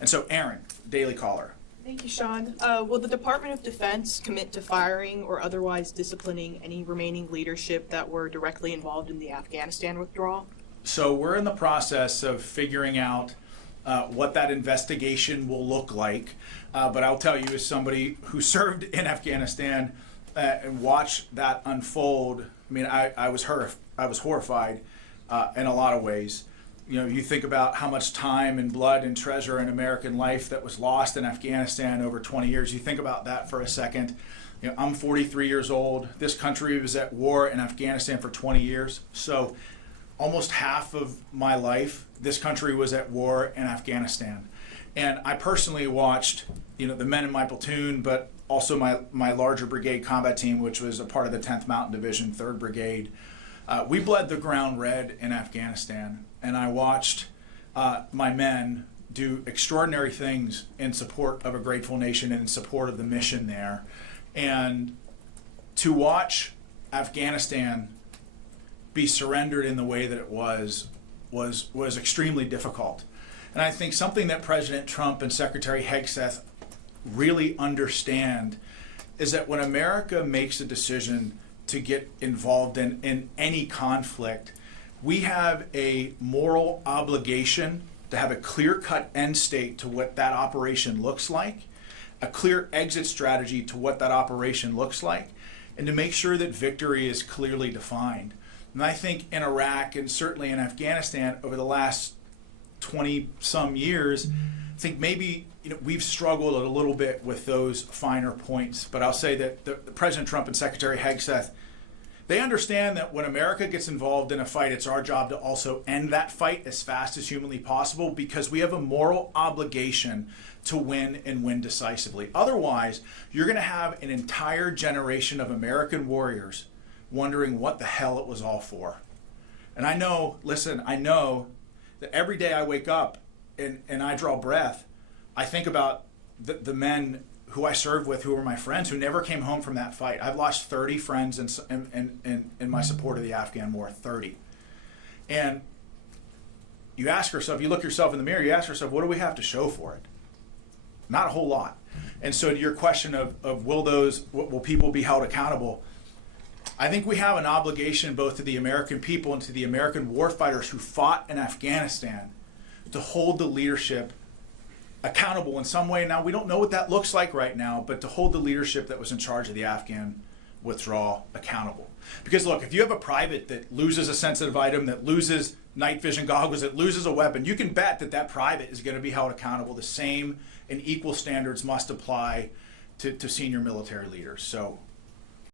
And so Aaron, Daily Caller. Thank you, Sean. Will the Department of Defense commit to firing or otherwise disciplining any remaining leadership that were directly involved in the Afghanistan withdrawal? So we're in the process of figuring out what that investigation will look like. But I'll tell you, as somebody who served in Afghanistan and watched that unfold, I mean, I was horrified in a lot of ways. You know, you think about how much time and blood and treasure and American life that was lost in Afghanistan over 20 years. You think about that for a second. You know, I'm 43 years old. This country was at war in Afghanistan for 20 years. So almost half of my life, this country was at war in Afghanistan. And I personally watched, you know, the men in my platoon, but also my larger brigade combat team, which was a part of the 10th Mountain Division, 3rd Brigade. We bled the ground red in Afghanistan, and I watched my men do extraordinary things in support of a grateful nation and in support of the mission there. And to watch Afghanistan be surrendered in the way that it was extremely difficult. And I think something that President Trump and Secretary Hegseth really understand is that when America makes a decision to get involved in any conflict, we have a moral obligation to have a clear-cut end state to what that operation looks like, a clear exit strategy to what that operation looks like, and to make sure that victory is clearly defined. And I think in Iraq and certainly in Afghanistan over the last 20-some years, I think maybe we've struggled a little bit with those finer points. But I'll say that the President Trump and Secretary Hegseth, they understand that when America gets involved in a fight, it's our job to also end that fight as fast as humanly possible, because we have a moral obligation to win and win decisively. Otherwise, you're going to have an entire generation of American warriors wondering what the hell it was all for. And I know, listen, I know that every day I wake up and I draw breath, I think about the men who I served with, who were my friends, who never came home from that fight. I've lost 30 friends in my support of the Afghan war, 30. And you ask yourself, you look yourself in the mirror, you ask yourself, what do we have to show for it? Not a whole lot. And so to your question of will people be held accountable? I think we have an obligation both to the American people and to the American warfighters who fought in Afghanistan to hold the leadership accountable in some way. Now, we don't know what that looks like right now, but to hold the leadership that was in charge of the Afghan withdrawal accountable. Because look, if you have a private that loses a sensitive item, that loses night vision goggles, that loses a weapon, you can bet that that private is going to be held accountable. The same and equal standards must apply to senior military leaders. So